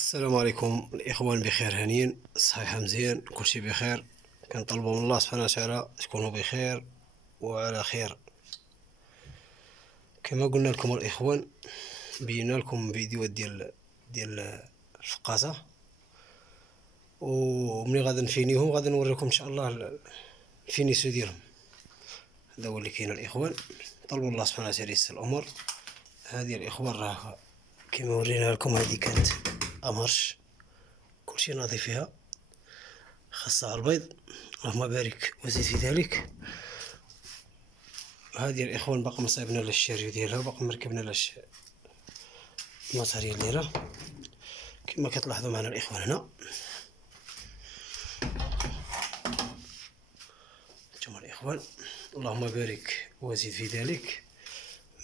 السلام عليكم الإخوان، بخير هانيين صحيحة مزيان كلشي بخير. كنطلبوا من الله سبحانه وتعالى تكونوا بخير وعلى خير. كما قلنا لكم الإخوان، بينا لكم فيديوهات ديال الفقاصة، ومني غادي نفينيهم غادي نوريكم إن شاء الله الفينيسو ديالهم. هذا هو اللي كاين الإخوان. طلبوا الله سبحانه وتعالى يسر الأمور. هذه الإخوان راه كما ورينا لكم، هذه كانت أمرش كلشي ناضي فيها، خاصة البيض اللهم بارك وزيد في ذلك. هذه الإخوان باقي مصايبنا لاش الشاريو ديالها، وباقي مركبنا لاش الماتريال ديالها كما كتلاحظوا معنا الإخوان. هنا نتوما الإخوان اللهم بارك وزيد في ذلك،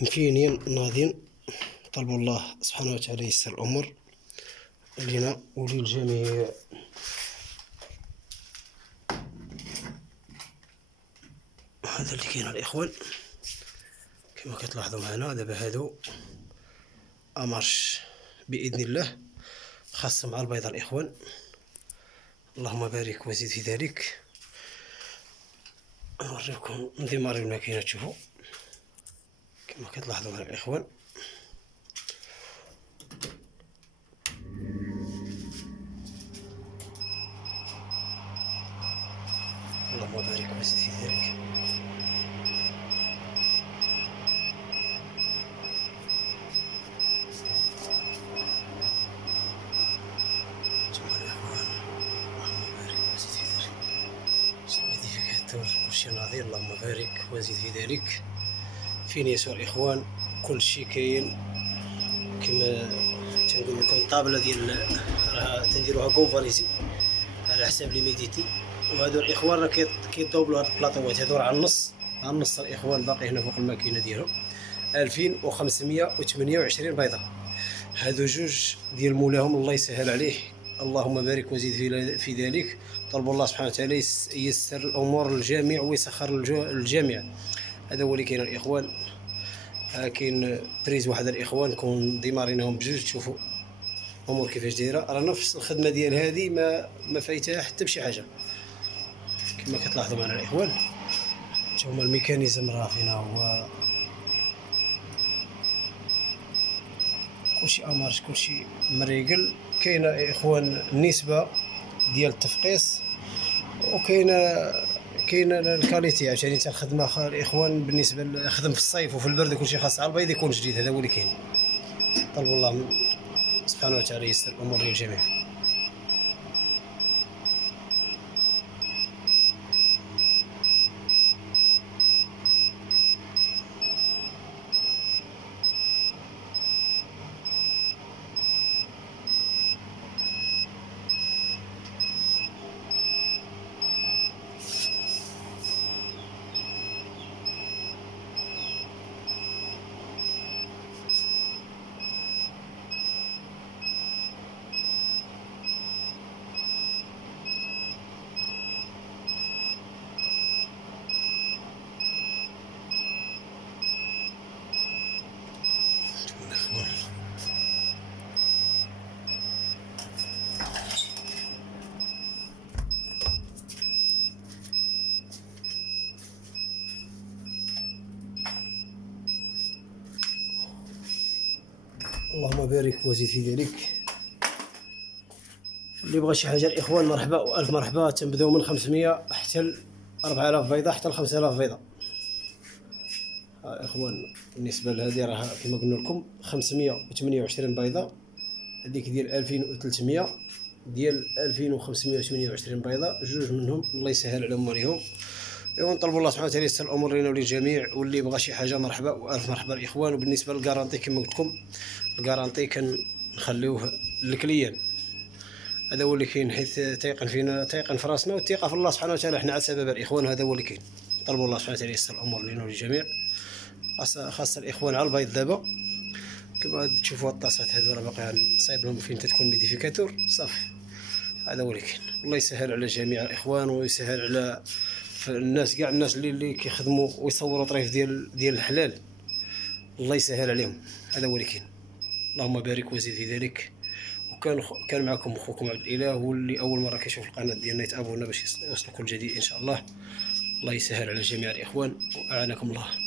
مفينين ناضين. طلبوا الله سبحانه وتعالى يسر الأمور لنا وللجميع. هذا اللي كاين الإخوان كما كتلاحظوا معنا. دابا هادو أمرش بإذن الله، خاصة مع البيضة الإخوان اللهم بارك وزيد في ذلك. نوريكم انضمار الماكينة، تشوفوا كما كتلاحظوا معنا الإخوان. اللهم بارك وزيد في ذلك. كلشي ناضي اللهم بارك وزيد في ذلك. فين يسوى الإخوان كلشي كاين. كما تنقول لكم الطابلة ديال راه تنديروها كونفاليزي على حساب لي ميديتي. وهادو الإخوان راه كيطوبلوا هاد البلاطوات هادو، راه على النص الإخوان باقي هنا فوق الماكينة ديالهم 2528 بيضة. هادو جوج ديال مولاهم الله يسهل عليه، اللهم بارك وزيد في ذلك. طلبوا الله سبحانه وتعالى يسر الامور للجميع ويسخر الجميع. هذا هو اللي كاين الاخوان. كاين بريز واحد الاخوان كون ديماريناهم بجوج. تشوفوا الامور كيفاش دايره، راه نفس الخدمه ديال هذه ما فايتها حتى بشي حاجه كما كتلاحظوا معنا الاخوان. هما الميكانيزم راه فينا هو كلشي امارش كلشي مريقل. كاينه اخوان النسبه ديال التفقيس، وكاينه الكاليتي عشان حتى الخدمه الاخوان. بالنسبه للخدم في الصيف وفي البرد كلشي خاص على البيض يكون جديد. هذا هو اللي كاين. طلبوا الله سبحانه وتعالى يسر الامور للجميع. اللهم بارك وزيد في ذلك. اللي بغى شي حاجه الاخوان مرحبا والف مرحبا. تنبداو من 500 حتى 4000 بيضه حتى 5000 بيضه. اخوان بالنسبه لهذه راه كما قلنا لكم 528 بيضه، هذيك ديال 2300 ديال 2528 بيضه، جوج منهم الله يسهل على امورهم. ايوا نطلبوا الله سبحانه وتعالى يسر الامور لنا وللجميع، واللي بغى شي حاجه مرحبا والف مرحبا الاخوان. وبالنسبه للكارانتي كما قلت لكم، الكارانتي كنخليوه للكليان. هذا هو اللي كاين، حيث تيقن فينا تيقن في راسنا والثقه في الله سبحانه وتعالى حنا على سبب الاخوان. هذا هو اللي كاين. طلبوا الله سبحانه وتعالى يسر الامور لنا وللجميع، خاصه الاخوان على البيض. دابا كما تشوفوا الطاسات هذو راه باقي صايب لهم فين تكون ميديفيكاتور صافي. هذا هو اللي كاين. الله يسهل على جميع الاخوان ويسهل على الناس كاع، الناس اللي كيخدموا ويصوروا طريف ديال الحلال، الله يسهل عليهم. هذا هو اللي كاين. اللهم بارك وزيد في ذلك. كان معكم اخوكم عبد الاله، واللي اول مره كيشوف القناه ديالنا يتابعونا باش يوصل كل جديد ان شاء الله. الله يسهل على جميع الاخوان واعانكم الله.